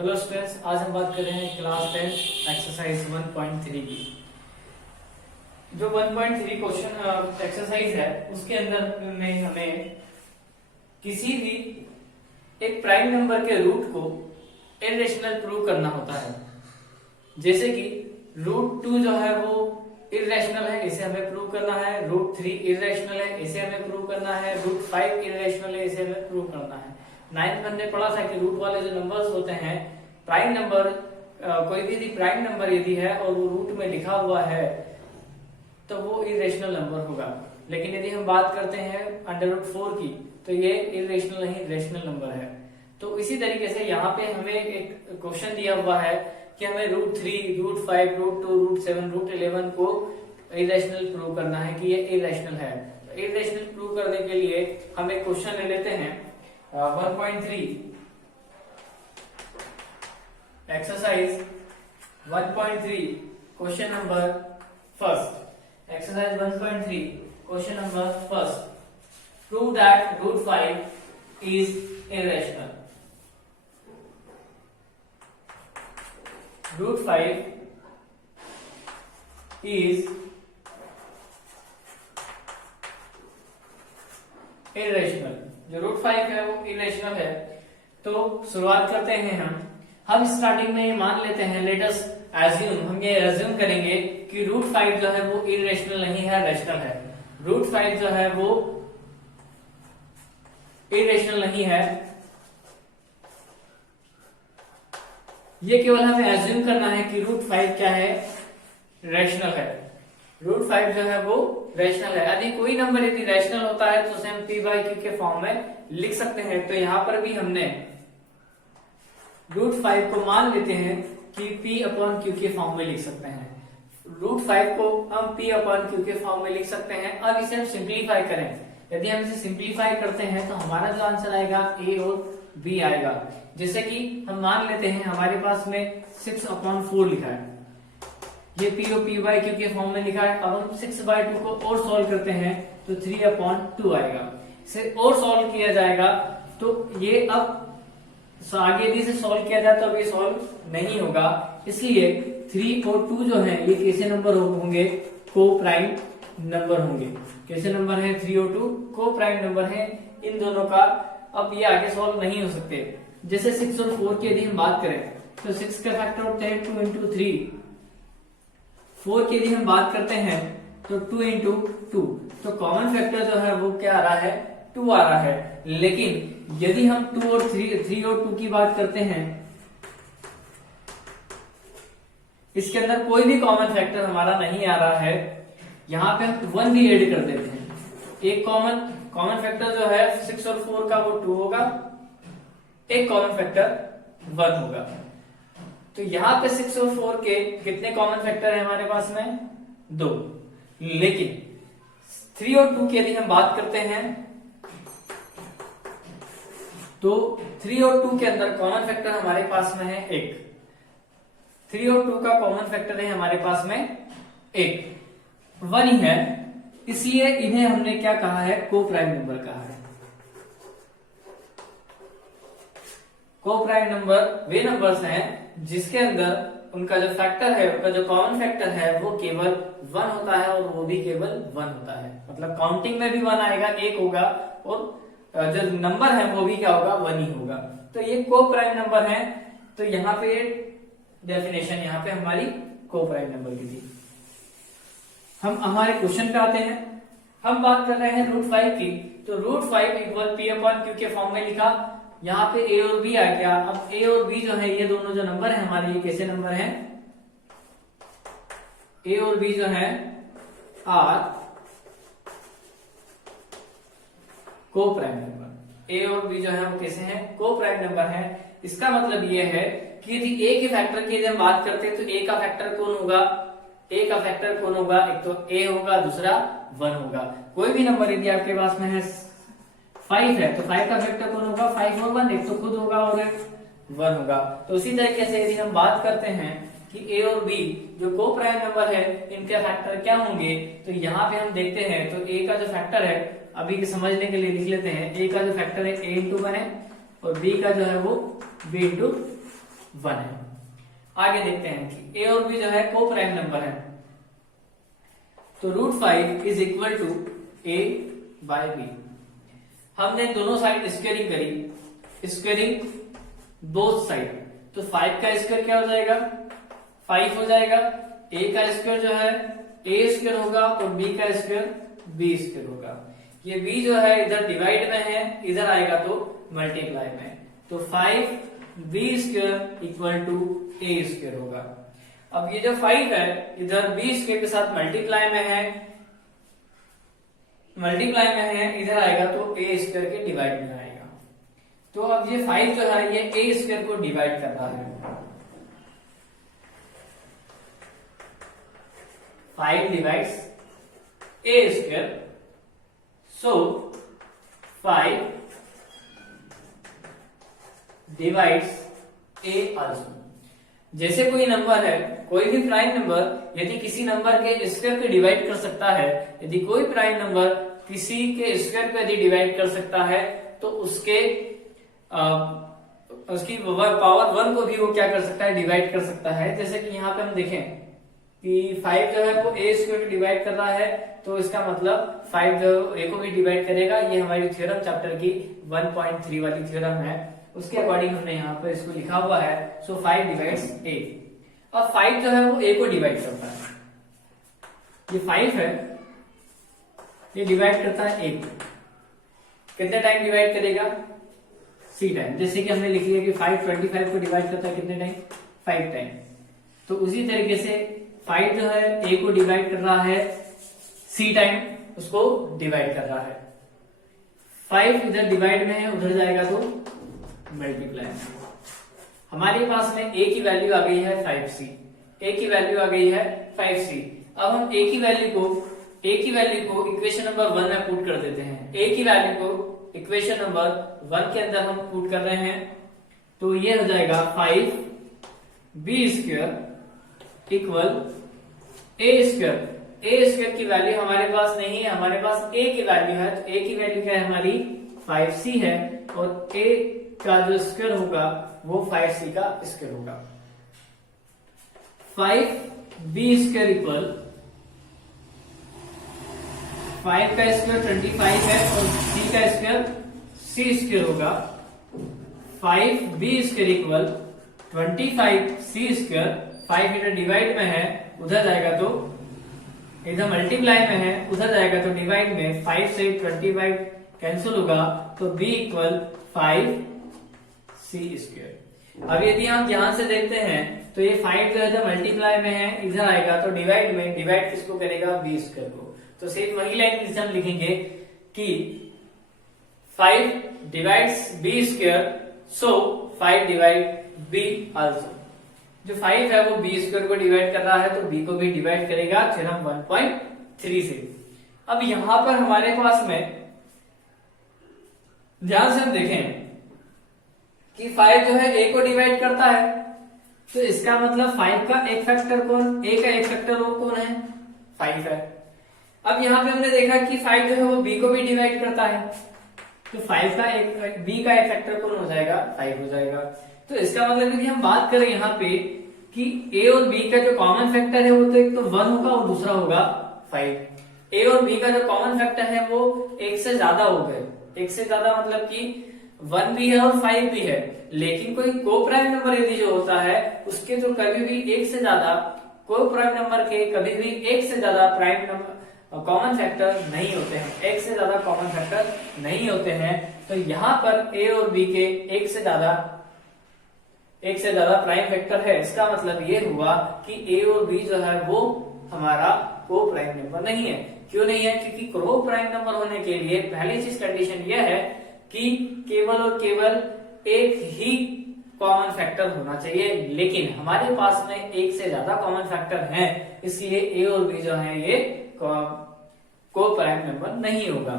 Hello students, आज हम बात कर रहे हैं क्लास 10 एक्सरसाइज 1.3 की। जो 1.3 क्वेश्चन एक्सरसाइज है उसके अंदर में हमें किसी भी एक प्राइम नंबर के रूट को इरेशनल प्रूव करना होता है। जैसे कि √2 जो है वो इरेशनल है, इसे हमें प्रूव करना है। √3 इरेशनल है, इसे हमें प्रूव करना है। √5 इरेशनल है, इसे हमें प्रूव करना है। 9th में हमने पढ़ा था कि रूट वाले जो नंबर्स होते हैं, प्राइम नंबर, कोई भी प्राइम नंबर यदि है और वो रूट में लिखा हुआ है तो वो इरेशनल नंबर होगा। लेकिन यदि हम बात करते हैं √4 की तो ये इरेशनल नहीं, रेशनल नंबर है। तो इसी तरीके से यहाँ पे हमें एक क्वेश्चन दिया हुआ है कि हमें √3, √5, √2, √7, √11 को इरेशनल प्रूव करना है कि ये इरेशनल है। तो इरेशनल प्रूव करने के लिए हम एक क्वेश्चन ले लेते हैं 1.3 exercise 1.3 question number first. Exercise 1.3 question number first, prove that √5 is irrational. √5 is irrational। जो √5 है वो इरेशनल है। तो शुरुआत करते हैं हम स्टार्टिंग में मान लेते हैं, लेट अस एज्यूम, हम ये एज्यूम करेंगे कि √5 जो है वो इरेशनल नहीं है, रेशनल है। √5 जो है वो इरेशनल नहीं है, ये केवल हमें एज्यूम करना है कि √5 क्या है, रेशनल है। √5 जो है वो रेशनल है। यदि कोई नंबर यदि रेशनल होता है तो उसे हम p/q के फॉर्म में लिख सकते हैं। तो यहां पर भी हमने √5 को मान लेते हैं कि p/q के फॉर्म में लिख सकते हैं। √5 को हम p/q के फॉर्म में लिख सकते हैं। अब इसे हम सिंप्लीफाई करें। यदि हम इसे सिंप्लीफाई करते हैं तो हमारा जो आंसर आएगा a और b आएगा। जैसे कि हम मान लेते हैं हमारे पास में 6/4 लिखा है, ये p और p/q के फॉर्म में लिखा है। अब हम 6/2 को और सॉल्व करते हैं तो 3/2 आएगा। इसे और सॉल्व किया जाएगा तो ये अब आगे यदि इसे सॉल्व किया जाए तो अब ये सॉल्व नहीं होगा। इसलिए 3 और 2 जो है ये कैसे नंबर होंगे, को प्राइम नंबर होंगे। कैसे नंबर है, 3 और 2 को प्राइम नंबर है इन दोनों का। अब ये आगे सॉल्व नहीं हो सकते। जैसे 6 और 4 की यदि हम बात करें तो 6 का फैक्टर होते हैं 2 × 3। 4 की यदि हम बात करते हैं तो 2 × 2। तो कॉमन फैक्टर जो है वो क्या आ रहा है, 2 आ रहा है। लेकिन यदि हम 3 और 2 की बात करते हैं, इसके अंदर कोई भी कॉमन फैक्टर हमारा नहीं आ रहा है। यहाँ पे हम 1 भी ऐड कर देते हैं। एक कॉमन फैक्टर जो है 6 और 4 का वो 2 होगा, एक कॉमन फैक्टर 1 होगा। तो यहाँ पे 6 और 4 के कितने कॉमन फैक्टर है हमारे पास में, 2। लेकिन 3 और 2 की यदि हम बात करते हैं तो 3 और 2 के अंदर कॉमन फैक्टर हमारे पास में है 1। 3 और 2 का कॉमन फैक्टर है हमारे पास में 1 ही है। इसलिए इन्हें हमने क्या कहा है, को प्राइम नंबर कहा है। को प्राइम नंबर वे नंबर्स हैं जिसके अंदर उनका जो फैक्टर है, उनका जो कॉमन फैक्टर है वो केवल 1 होता है और वो भी केवल 1 होता है। मतलब काउंटिंग में भी 1 आएगा, 1 होगा, और जो नंबर है वो भी क्या होगा, 1 ही होगा। तो ये को प्राइम नंबर है। तो यहाँ पे डेफिनेशन यहाँ पे हमारी को प्राइम नंबर की थी। हम हमारे क्वेश्चन पे आते हैं। हम बात कर रहे हैं √5 की। तो √5 इक्वल p/q के फॉर्म में लिखा। यहाँ पे a और b आ गया। अब a और b जो है ये दोनों जो नंबर है हमारे, ये कैसे नंबर हैं, a और b जो है आर को प्राइम नंबर। a और b जो है वो कैसे हैं, को प्राइम नंबर है। इसका मतलब ये है कि यदि a के फैक्टर की यदि हम बात करते हैं तो a का फैक्टर कौन होगा, a का फैक्टर कौन होगा, एक तो a होगा, दूसरा 1 होगा। कोई भी नंबर यदि आपके पास में है 5 है तो 5 का फैक्टर कौन होगा, 5 और 1, एक तो खुद होगा और 1 होगा। तो उसी तरीके से यदि हम बात करते हैं कि a और b जो को प्राइम नंबर है इनके फैक्टर क्या होंगे, तो यहाँ पे हम देखते हैं तो a का जो फैक्टर है, अभी समझने के लिए लिख लेते हैं, a का जो फैक्टर है a × 1 है और b का जो है वो b × 1 है। आगे देखते हैं कि ए और बी जो है को प्राइम नंबर है, तो √5 is equal to a by b. हमने दोनों साइड स्क्वायरिंग करी, स्क्वायरिंग बोथ साइड, तो 5 का स्क्वायर क्या हो जाएगा 5 हो जाएगा, ए का स्क्वायर जो है ए स्क्वायर होगा और बी का स्क्वायर बी स्क्वायर होगा। ये बी जो है इधर डिवाइड में है, इधर आएगा तो मल्टीप्लाई में, तो 5b square equal to a square होगा। अब ये जो 5 है इधर b स्क्वायर के साथ मल्टीप्लाई में है, इधर आएगा तो ए स्क्वायर के डिवाइड में आएगा। तो अब ये 5 जो है ये ए स्क्वायर को डिवाइड कर रहा है, 5 डिवाइड्स ए स्क्वायर, सो 5 डिवाइड्स ए आल्सो। जैसे कोई नंबर है, कोई भी प्राइम नंबर यदि किसी नंबर के स्क्वायर को डिवाइड कर सकता है, यदि कोई प्राइम नंबर किसी के स्क्वायर को यदि डिवाइड कर सकता है, तो उसकी पावर 1 को भी वो क्या कर सकता है डिवाइड कर सकता है। जैसे कि यहाँ पे हम देखें कि 5 जो है वो ए स्क्वायर को डिवाइड कर रहा है, तो इसका मतलब 5 जो ए को भी डिवाइड करेगा। ये हमारी थ्योरम चैप्टर की 1.3 वाली थ्योरम है, उसके अकॉर्डिंग हमने यहाँ पर इसको लिखा हुआ है। सो 5 डिवाइड्स ए। अब 5 जो है वो ए को डिवाइड करता है, ये 5 है ये डिवाइड करता है ए को, कितने टाइम डिवाइड करेगा सी टाइम। जैसे कि हमने लिख लिया कि 5 25 को डिवाइड करता है कितने टाइम 5 टाइम। तो उसी तरीके से 5 जो है ए को डिवाइड कर रहा है सी टाइम, उसको डिवाइड कर रहा है। 5 इधर डिवाइड में है, उधर जाएगा तो मल्टीप्लाई में। हमारे पास में ए की वैल्यू आ गई है 5c, ए की वैल्यू आ गई है 5c। अब हम ए की वैल्यू को इक्वेशन नंबर 1 में पुट कर देते हैं। ए की वैल्यू को इक्वेशन नंबर 1 के अंदर हम पुट कर रहे हैं, तो ये हो जाएगा 5b स्क्वायर इक्वल ए स्क्वायर। ए स्क्वायर की वैल्यू हमारे पास नहीं है, हमारे पास ए की वैल्यू है, तो ए की वैल्यू क्या है हमारी 5c है, और ए का जो स्क्वायर होगा वो 5c का स्क्वायर होगा। 5b स्क्वायर इक्वल 5 का स्क्वायर 25 है और c का स्क्वायर c स्क्वायर होगा। 5b square equal 25c square, 5 इधर डिवाइड में है, उधर जाएगा तो इधर मल्टीप्लाई में है, उधर जाएगा तो डिवाइड में। 5 से 25 कैंसिल होगा, तो b इक्वल 5c स्क्वायर। अब यदि हम ध्यान से देखते हैं तो ये 5 जो है मल्टीप्लाई में है, इधर आएगा तो डिवाइड में, डिवाइड किसको करेगा b स्क्वायर को। तो सेम वही लाइन हम लिखेंगे कि 5 डिवाइड्स b स्क्वायर, सो 5 डिवाइड b आल्सो। जो 5 है वो b स्क्वायर को डिवाइड कर रहा है, तो b को भी डिवाइड करेगा थ्योरम 1.3 से। अब यहां पर हमारे पास में ध्यान से हम देखें कि 5 जो है a को डिवाइड करता है, तो इसका मतलब 5 का एक फैक्टर कौन, a का एक फैक्टर वो कौन है 5 है। अब यहाँ पे हमने देखा कि 5 जो है वो b को भी डिवाइड करता है, तो 5 का एक b का एक फैक्टर कौन हो जाएगा 5 हो जाएगा। तो इसका मतलब यदि हम बात करें यहाँ पे कि a और b का जो कॉमन फैक्टर है वो तो एक तो 1 होगा और दूसरा होगा 5। a और b का जो कॉमन फैक्टर है वो एक से ज्यादा हो गए, एक से ज्यादा मतलब कि 1 भी है और 5 भी है। लेकिन कोई को प्राइम नंबर यदि जो होता है उसके जो कभी भी एक से ज्यादा को प्राइम नंबर के कभी भी एक से ज्यादा प्राइम नंबर कॉमन फैक्टर नहीं होते हैं, एक से ज्यादा कॉमन फैक्टर नहीं होते हैं। तो यहाँ पर a और b के एक से ज्यादा प्राइम फैक्टर है। इसका मतलब ये हुआ कि a और b जो है वो हमारा को प्राइम नंबर नहीं है। क्यों नहीं है? क्योंकि को प्राइम नंबर होने के लिए पहली चीज कंडीशन यह है कि केवल और केवल एक ही कॉमन फैक्टर होना चाहिए, लेकिन हमारे पास में एक से ज्यादा कॉमन फैक्टर हैं, इसलिए a और b जो है ये को प्राइम नंबर नहीं होगा।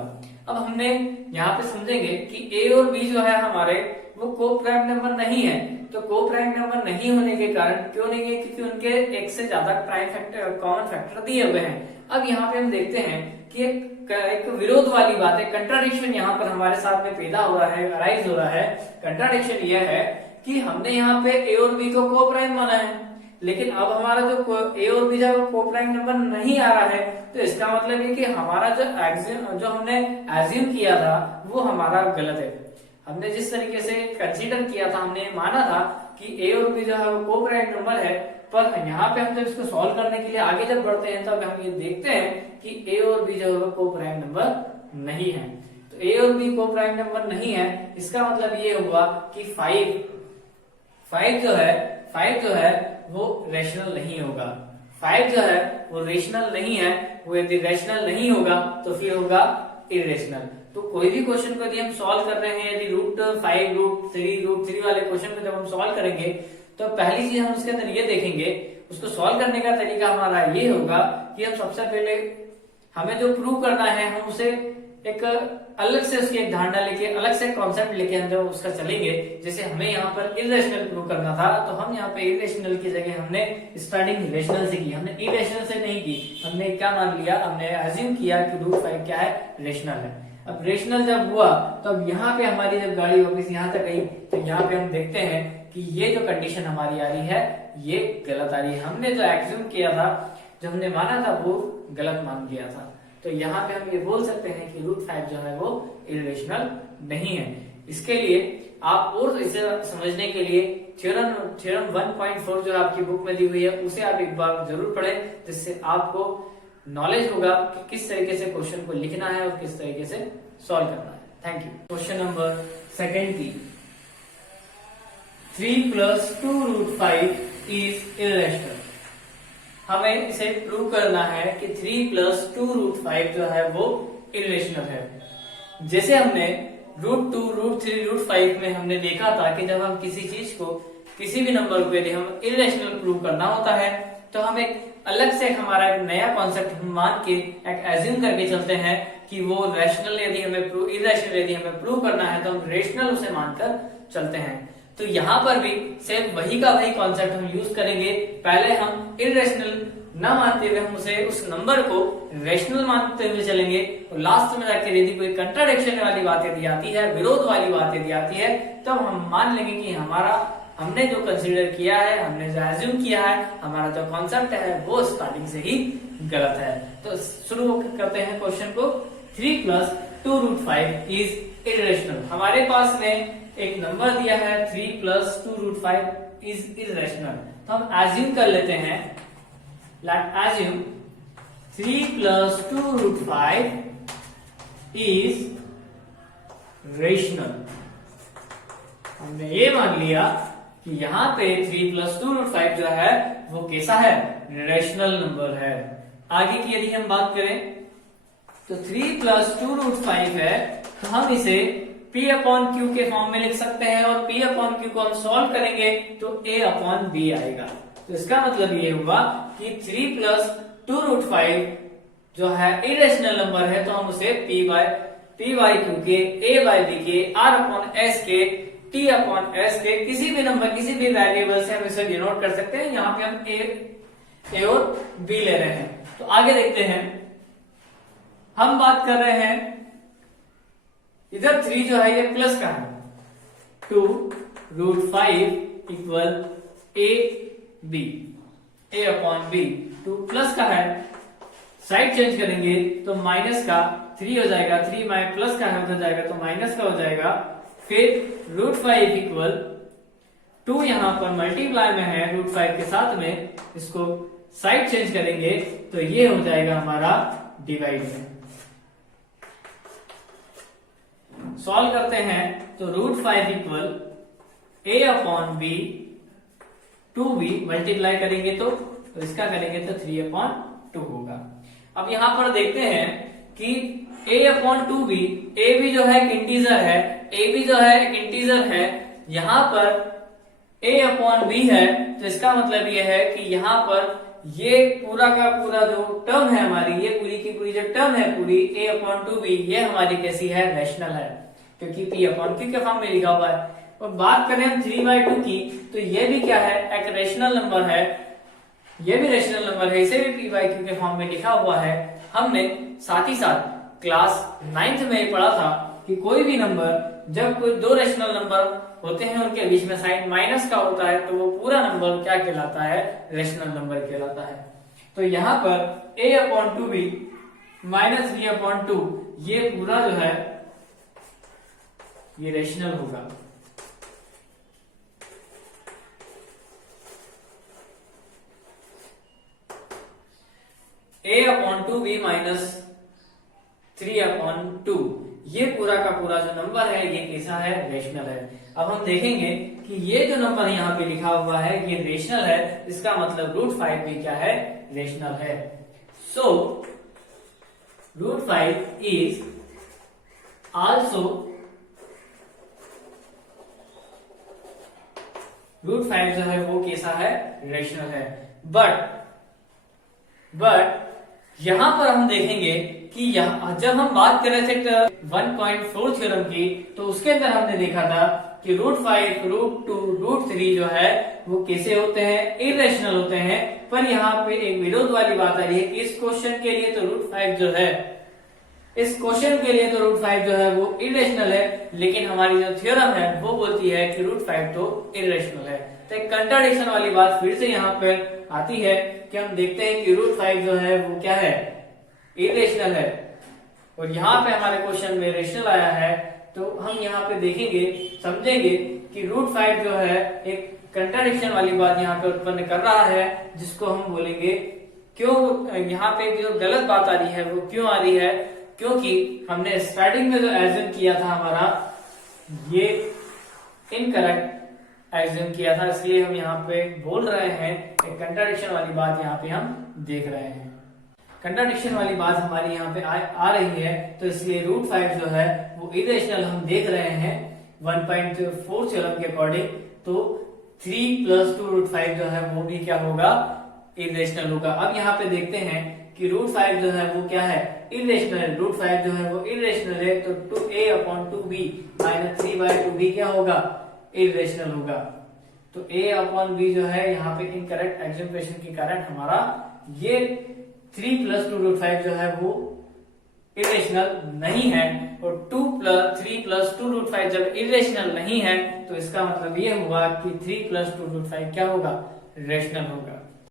अब हमने यहाँ पे समझेंगे कि a और b जो है हमारे वो को प्राइम नंबर नहीं है। तो को प्राइम नंबर नहीं होने के कारण क्यों नहीं है? क्योंकि उनके एक से ज्यादा प्राइम फैक्टर कॉमन फैक्टर दिए हुए हैं। अब यहाँ पे हम देखते हैं कि एक विरोध वाली बात है, कंट्राडिक्शन यहाँ पर हमारे साथ में पैदा हो रहा है, अराइज हो रहा है। कंट्राडिक्शन यह है कि हमने यहाँ पे ए और बी को को प्राइम माना है, लेकिन अब हमारा जो ए और बी जो को प्राइम नंबर नहीं आ रहा है, तो इसका मतलब है कि हमारा जो हमने एज्यूम किया था वो हमारा गलत है। हमने जिस तरीके से कंसीडर किया था, हमने माना था कि ए और बी जो है वो को प्राइम नंबर है, पर यहाँ पे हम जब इसको सॉल्व करने के लिए आगे जब बढ़ते हैं तब हम ये देखते हैं कि ए और बी जो है को प्राइम नंबर नहीं है। तो ए और बी को प्राइम नंबर नहीं है, इसका मतलब ये हुआ कि फाइव जो है वो रेशनल नहीं होगा। 5 जो है वो रेशनल नहीं है, वो यदि रेशनल नहीं होगा तो फिर होगा इरेशनल। तो कोई भी क्वेश्चन को यदि हम सॉल्व कर रहे हैं, यदि √5, √3 वाले क्वेश्चन को जब हम सॉल्व करेंगे तो पहली चीज हम उसके अंदर ये देखेंगे, उसको सॉल्व करने का तरीका हमारा ये होगा कि हम सबसे पहले हमें जो प्रूव करना है हम उसे एक अलग से उसकी एक धारणा लेके, अलग से कॉन्सेप्ट लेके हम जब उसका चलेंगे। जैसे हमें यहाँ पर इरेशनल प्रूव करना था, तो हम यहाँ पे इरेशनल की जगह हमने स्टार्टिंग रेशनल से की, हमने इरेशनल से नहीं की। हमने क्या मान लिया, हमने अज्यूम किया कि √5 क्या है, रेशनल है। अब रेशनल जब हुआ तो अब यहाँ पे हमारी जब गाड़ी वापस यहाँ तक आई, तो यहाँ पे हम देखते हैं कि ये जो कंडीशन हमारी आ रही है ये गलत आ रही है। हमने जो एज्यूम किया था, जो हमने माना था वो गलत मान गया था। तो यहाँ पे हम ये बोल सकते हैं कि √5 जो है वो इरेशनल नहीं है। इसके लिए आप और इसे समझने के लिए थ्योरम 1.4 जो आपकी बुक में दी हुई है उसे आप एक बार जरूर पढ़ें, जिससे आपको नॉलेज होगा कि किस तरीके से क्वेश्चन को लिखना है और किस तरीके से सॉल्व करना है। Thank you. क्वेश्चन नंबर 2 की 3 + 2√5 इज इरेशनल। हमें इसे प्रूव करना है कि 3 + 2√5 जो है वो इरेशनल है। जैसे हमने √2, √3, √5 में हमने देखा था कि जब हम किसी चीज को, किसी भी नंबर को यदि हम इरेशनल प्रूव करना होता है तो हम एक अलग से हमारा एक नया कॉन्सेप्ट मान के एक एज्यूम करके चलते हैं कि वो रैशनल यदि हमें इरेशनल यदि हमें प्रूव करना है तो हम रेशनल उसे मानकर चलते हैं। तो यहाँ पर भी सेम वही का वही कॉन्सेप्ट हम यूज करेंगे। पहले हम इरेशनल ना मानते हुए हम उसे, उस नंबर को रेशनल मानते हुए चलेंगे, और लास्ट में जाकर यदि कोई कंट्राडिक्शन वाली बात यदि आती है, विरोध वाली बात यदि आती है, तब हम मान लेंगे कि हमने जो कंसीडर किया है, हमने जो एज्यूम किया है, हमारा जो कॉन्सेप्ट है वो स्टार्टिंग से ही गलत है। तो शुरू करते हैं क्वेश्चन को। 3 + 2√5 इज इरेशनल। हमारे पास में एक नंबर दिया है 3 + 2√5 इज इरेशनल। तो हम एज्यूम कर लेते हैं, लेट एज्यूम 3 + 2√5 इज रेशनल। हमने ये मान लिया कि यहाँ पे 3 + 2√5 जो है वो कैसा है, रेशनल नंबर है। आगे की यदि हम बात करें तो 3 + 2√5 है, तो हम इसे P/Q के फॉर्म में लिख सकते हैं, और P/Q को हम सॉल्व करेंगे तो A/B आएगा। तो इसका मतलब ये हुआ कि 3 + 2√5 जो है इरेशनल नंबर है, तो हम उसे P/Q के, A/B के, R/S के, T/S के किसी भी नंबर, किसी भी वेरिएबल से हम इसे डिनोट कर सकते हैं। यहाँ पे हम A और B ले रहे हैं। तो आगे देखते हैं, हम बात कर रहे हैं इधर 3 जो है ये प्लस का है, 2√5 = AB, A/B। 2 प्लस का है, साइड चेंज करेंगे तो माइनस का 3 हो जाएगा, 3 प्लस का हो जाएगा तो माइनस का हो जाएगा। फिर √5 = 2 यहां पर मल्टीप्लाई में है √5 के साथ में, इसको साइड चेंज करेंगे तो ये हो जाएगा हमारा डिवाइड में। सॉल्व करते हैं तो √5 = A/B, 2B मल्टीप्लाई करेंगे तो इसका करेंगे तो 3/2 होगा। अब यहां पर देखते हैं कि A/2B, A भी जो है एक इंटीजर है, A भी जो है एक इंटीजर है, यहां पर A/B है, तो इसका मतलब ये है कि यहां पर ये पूरा का पूरा जो टर्म है हमारी, ये पूरी की पूरी जो टर्म है पूरी A/2B, ये हमारी कैसी है, रैशनल है, क्योंकि P/Q के फॉर्म में लिखा हुआ है। और बात करें हम 3/2 की, तो ये भी क्या है, एक रेशनल नंबर है, ये भी रेशनल नंबर है, इसे भी P/Q के फॉर्म में लिखा हुआ है। हमने साथ ही साथ क्लास 9th में पढ़ा था कि कोई भी नंबर जब कोई दो रेशनल नंबर होते हैं उनके बीच में साइन माइनस का होता है तो वो पूरा नंबर क्या कहलाता है, रेशनल नंबर कहलाता है। तो यहाँ पर a/2b माइनस b/2 ये पूरा जो है ये रेशनल होगा। a/2b माइनस 3/2 ये पूरा का पूरा जो नंबर है ये कैसा है, रेशनल है। अब हम देखेंगे कि ये जो नंबर यहाँ पे लिखा हुआ है ये रेशनल है, इसका मतलब √5 भी क्या है, रेशनल है। सो √5 इज आल्सो √5 जो है वो कैसा है, रेशनल है। बट यहां पर हम देखेंगे कि जब हम बात कर रहे थे 1.4 थ्योरम की तो उसके अंदर हमने देखा था कि √5, √2, √3 जो है वो कैसे होते हैं, इरेशनल होते हैं। पर यहाँ पे एक विरोध वाली बात आ रही है कि इस क्वेश्चन के लिए तो √5 जो है, इस क्वेश्चन के लिए तो √5 जो है वो इरेशनल है, लेकिन हमारी जो थ्योरम है वो बोलती है कि √5 तो इरेशनल है। तो एक कंट्राडिक्शन वाली बात फिर से यहाँ पर आती है कि हम देखते हैं कि √5 जो है वो क्या है, इरेशनल है, और यहाँ पे हमारे क्वेश्चन में रेशनल आया है। तो हम यहाँ पे देखेंगे, समझेंगे कि √5 जो है एक कंट्राडिक्शन वाली बात यहाँ पे उत्पन्न कर रहा है, जिसको हम बोलेंगे क्यों यहाँ पे जो गलत बात आ रही है वो क्यों आ रही है, क्योंकि हमने स्टार्टिंग में जो एज्यूम किया था हमारा ये इनकरेक्ट एज्यूम किया था, इसलिए हम यहाँ पे बोल रहे हैं। एक कंट्राडिक्शन वाली बात यहाँ पे हम देख रहे हैं, कंट्राडिक्शन वाली बात हमारी यहाँ पे आ रही है, तो इसलिए √5 जो है वो इरेशनल हम देख रहे हैं 1.4 थ्योरम के अकॉर्डिंग। तो 3 + 2 √5 जो है वो भी क्या होगा, इरेशनल होगा। अब यहाँ पे देखते हैं कि √5 जो है वो क्या है, इरेशनल है। √5 जो है वो इरेशनल है, तो 2a/2b माइनस 3/2b क्या होगा, इरेशनल होगा। तो a/b जो है यहाँ पे इनकरेक्ट एग्जाम्पलेशन के कारण हमारा ये 3 + 2 √5 जो है वो इरेशनल नहीं है, और 3 + 2 √5 जब इरेशनल नहीं है तो इसका मतलब ये हुआ कि 3 + 2 √5 क्या होगा, रेशनल होगा।